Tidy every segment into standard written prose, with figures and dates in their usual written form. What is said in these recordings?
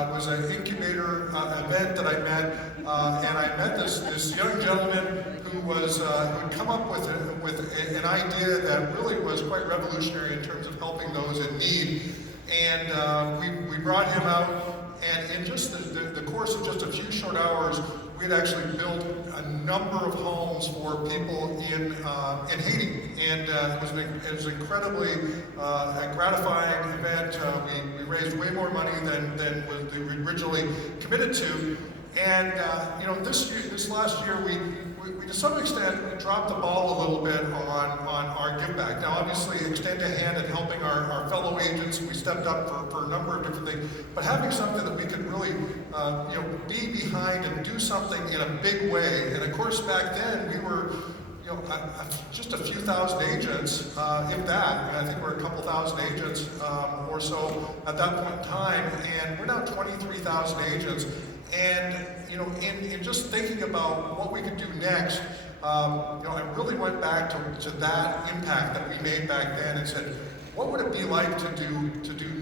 It was an incubator event that I met, and I met this young gentleman who had come up with an idea that really was quite revolutionary in terms of helping those in need. And we brought him out, and in just the course of just a few short hours, we had actually built a number of homes for people in Haiti, and it was an incredibly gratifying event. We raised way more money than we originally committed to, and this last year we to some extent dropped the ball a little bit on our give back. Now, obviously, extend a hand in helping our fellow agents. We stepped up for a number of different things, but having something that we could really be behind and do something in a big way. And of course, back then we were just a few thousand agents, if that. I think we're a couple thousand agents or so at that point in time, and we're now 23,000 agents. And in just thinking about what we could do next, I really went back to that impact that we made back then and said, what would it be like to do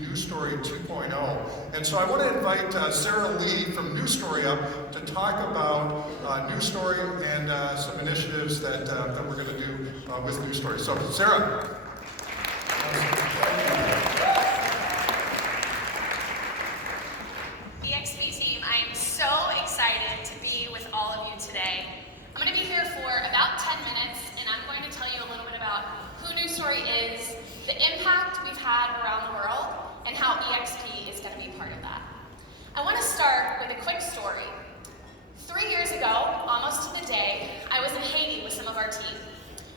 NewStory 2.0? And so I want to invite Sarah Lee from NewStory up to talk about NewStory and some initiatives that we're going to do with NewStory. So, Sarah. EXP team, I am so excited to be with all of you today. I'm going to be here for about 10 minutes, and I'm going to tell you a little bit about who NewStory is, the impact we've had around the world, and how EXP is going to be part of that. I want to start with a quick story. 3 years ago, almost to the day, I was in Haiti with some of our team.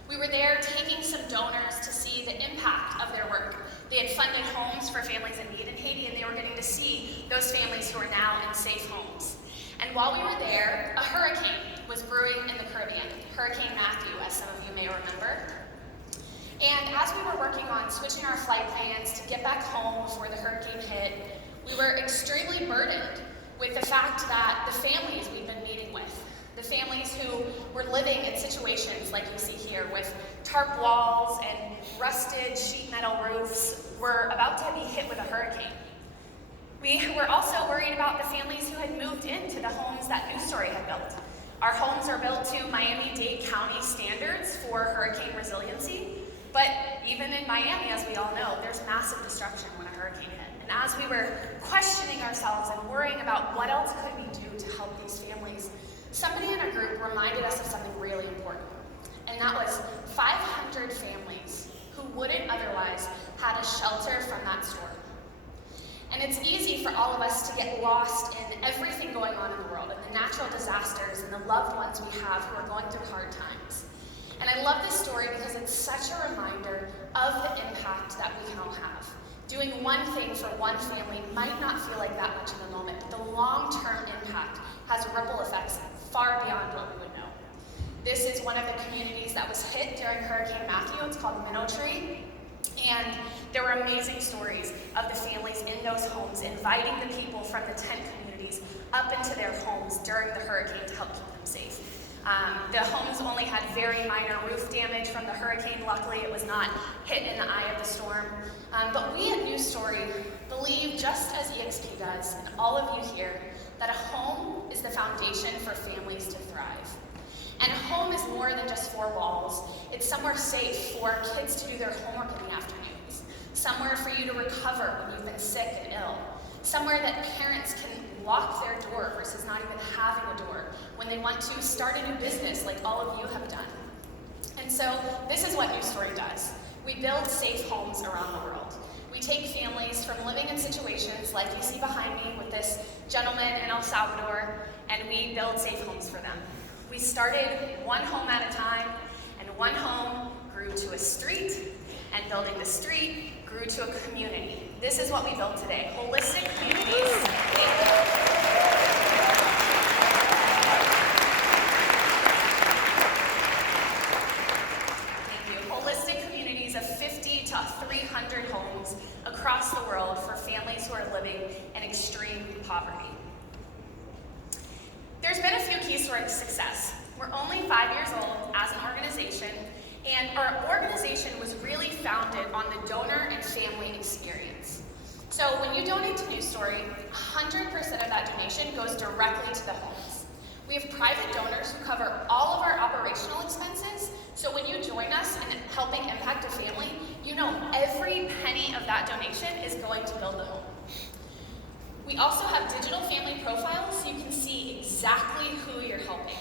We were there taking some donors to see the impact of their work. They had funded homes for families in need in Haiti, and they were getting to see those families who are now in safe homes. And while we were there, a hurricane was brewing in the Caribbean, Hurricane Matthew, as some of you may remember. And as we were working on switching our flight plans to get back home before the hurricane hit, we were extremely burdened with the fact that the families we've been meeting with, the families who were living in situations like you see here with tarp walls and rusted sheet metal roofs, were about to be hit with a hurricane. We were also worried about the families who had moved into the homes that NewStory had built. Our homes are built to Miami-Dade County standards for hurricane resiliency, but even in Miami, as we all know, there's massive destruction when a hurricane hit. And as we were questioning ourselves and worrying about what else could we do to help these families, somebody in our group reminded us of something really important, and that was 500 families who wouldn't otherwise had a shelter from that storm. And it's easy for all of us to get lost in everything going on in the world, and the natural disasters and the loved ones we have who are going through hard times. And I love this story because it's such a reminder of the impact that we can all have. Doing one thing for one family might not feel like that much in the moment, but the long-term impact has ripple effects far beyond what we would know. This is one of the communities that was hit during Hurricane Matthew. It's called NewStory. And there were amazing stories of the families in those homes inviting the people from the 10 communities up into their homes during the hurricane to help keep them safe. The homes only had very minor roof damage from the hurricane. Luckily, it was not hit in the eye of the storm. But we at NewStory believe, just as EXP does, and all of you here, that a home is the foundation for families to thrive. And a home is more than just four walls. It's somewhere safe for kids to do their homework in the afternoons, somewhere for you to recover when you've been sick and ill, somewhere that parents can lock their door versus not even having a door when they want to start a new business like all of you have done. And so this is what NewStory does. We build safe homes around the world. We take families from living in situations like you see behind me with this gentleman in El Salvador, and we build safe homes for them. We started one home at a time, and one home grew to a street, and building the street grew to a community. This is what we build today, holistic communities. Thank you. Holistic communities of 50 to 300 homes across the world for families who are living in extreme poverty. There's been a few keys to our success. We're only 5 years old as an organization, and our organization was really founded on the donor and family experience. So when you donate to NewStory, 100% of that donation goes directly to the homes. We have private donors who cover all of our operational expenses, so when you join us in helping impact a family, you know every penny of that donation is going to build the home. We also have digital family profiles so you can see exactly who you're helping.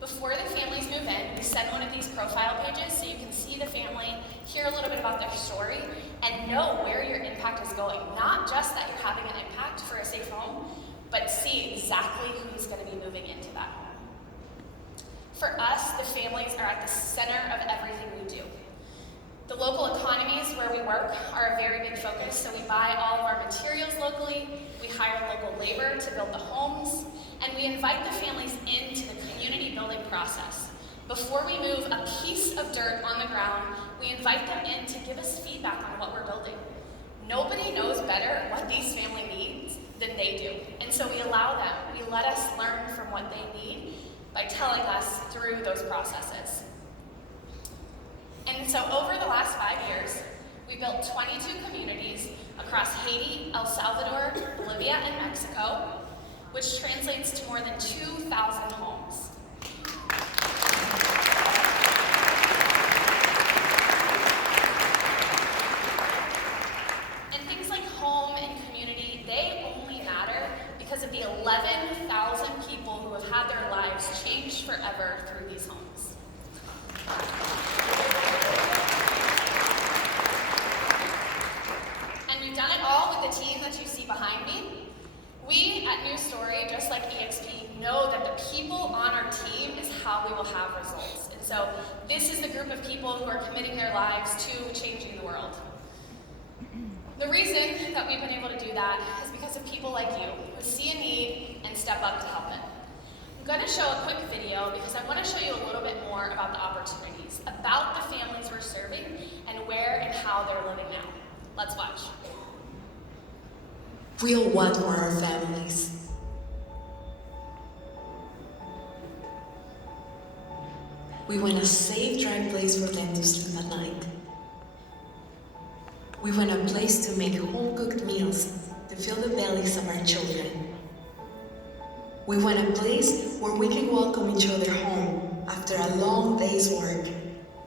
Before the families move in, we send one of these profile pages so you can see the family, hear a little bit about their story, and know where your impact is going. Not just that you're having an impact for a safe home, but see exactly who's going to be moving into that home. For us, the families are at the center of everything we do. The local economies where we work are a very big focus, so we buy all of our materials locally, we hire local labor to build the homes, and we invite the families into the community building process. Before we move a piece of dirt on the ground, we invite them in to give us feedback on what we're building. Nobody knows better what these family needs than they do, and so we allow them, we let us learn from what they need by telling us through those processes. And so over the last 5 years, we built 22 communities across Haiti, El Salvador, Bolivia, and Mexico, which translates to more than 2,000 homes. And things like home and community, they only matter because of the 11,000 people who have had their lives changed forever through these homes. We've done it all with the team that you see behind me. We at NewStory, just like EXP, know that the people on our team is how we will have results. And so this is the group of people who are committing their lives to changing the world. The reason that we've been able to do that is because of people like you who see a need and step up to help it. I'm going to show a quick video because I want to show you a little bit more about the opportunities, about the families we're serving, and where and how they're living now. Let's watch. We all want for our families. We want a safe, dry place for them to sleep at night. We want a place to make home-cooked meals to fill the bellies of our children. We want a place where we can welcome each other home after a long day's work.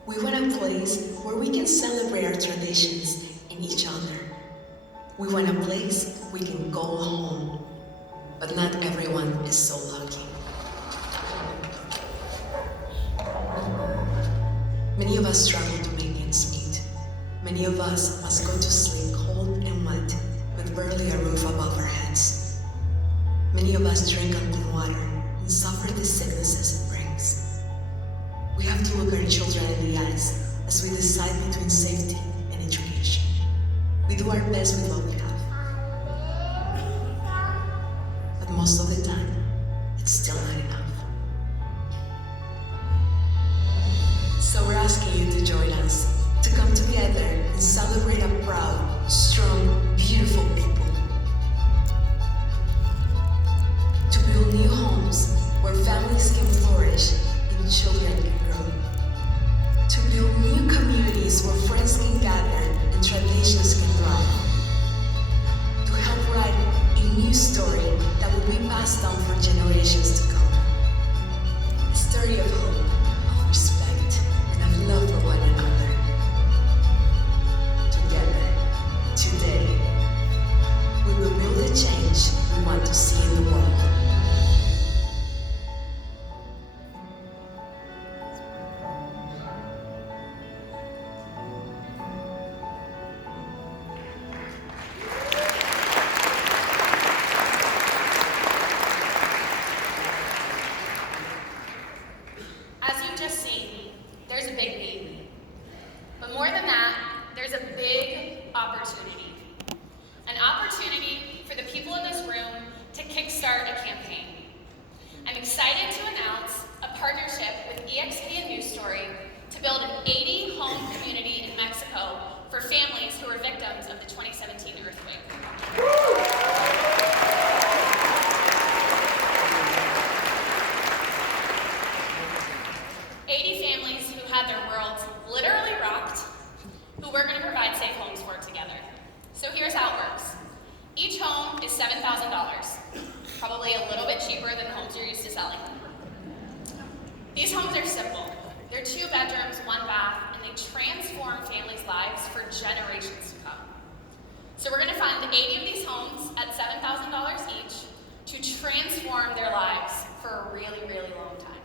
We want a place where we can celebrate our traditions and each other. We want a place we can go home, but not everyone is so lucky. Many of us struggle to make ends meet. Many of us must go to sleep cold and wet with barely a roof above our heads. Many of us drink unclean water and suffer the sicknesses it brings. We have to look our children in the eyes as we decide between safety and education. We do our best with what we have. But most of the time, it's still not enough. So we're asking you to join us, to come together and celebrate a proud, strong, beautiful people. To build new homes where families can flourish and children can grow. To build new communities where friends can gather and traditions can thrive. To help write a new story that will be passed down for generations to come. A story of hope, of respect, and of love for one another. Together, today, we will build the change we want to see in the world. As you've just seen, there's a big need. But more than that, there's a big opportunity. An opportunity for the people in this room to kickstart a campaign. I'm excited to announce a partnership with EXP and NewStory to build an 80-home community in Mexico for families who were victims of the 2017 earthquake. Had their worlds literally rocked, who we're going to provide safe homes for together. So here's how it works. home is $7,000, probably a little bit cheaper than the homes you're used to selling. These homes are simple. They're 2 bedrooms, 1 bath, and they transform families' lives for generations to come. So we're going to fund 80 of these homes at $7,000 each to transform their lives for a really, really long time.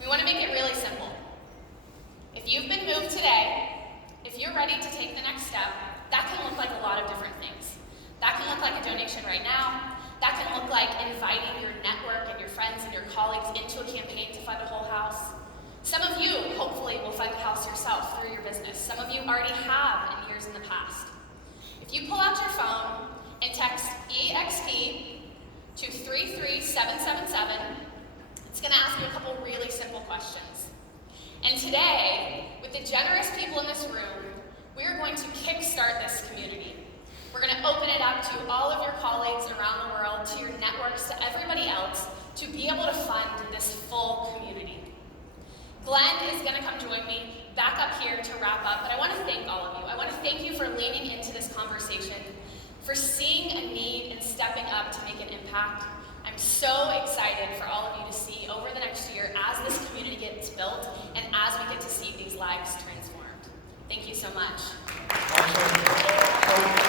We want to make it really simple. If you've been moved today, if you're ready to take the next step, that can look like a lot of different things. That can look like a donation right now. That can look like inviting your network and your friends and your colleagues into a campaign to fund a whole house. Some of you, hopefully, will fund a house yourself through your business. Some of you already have in years in the past. If you pull out your phone and text EXP to 33777, it's going to ask you a couple really simple questions. And today, with the generous people in this room, we are going to kickstart this community. We're going to open it up to all of your colleagues around the world, to your networks, to everybody else, to be able to fund this full community. Glenn is going to come join me back up here to wrap up, but I want to thank all of you. I want to thank you for leaning into this conversation, for seeing a need and stepping up to make an impact. I'm so excited for all of you to see over the next year as this community gets built and as we get to see these lives transformed. Thank you so much. Awesome.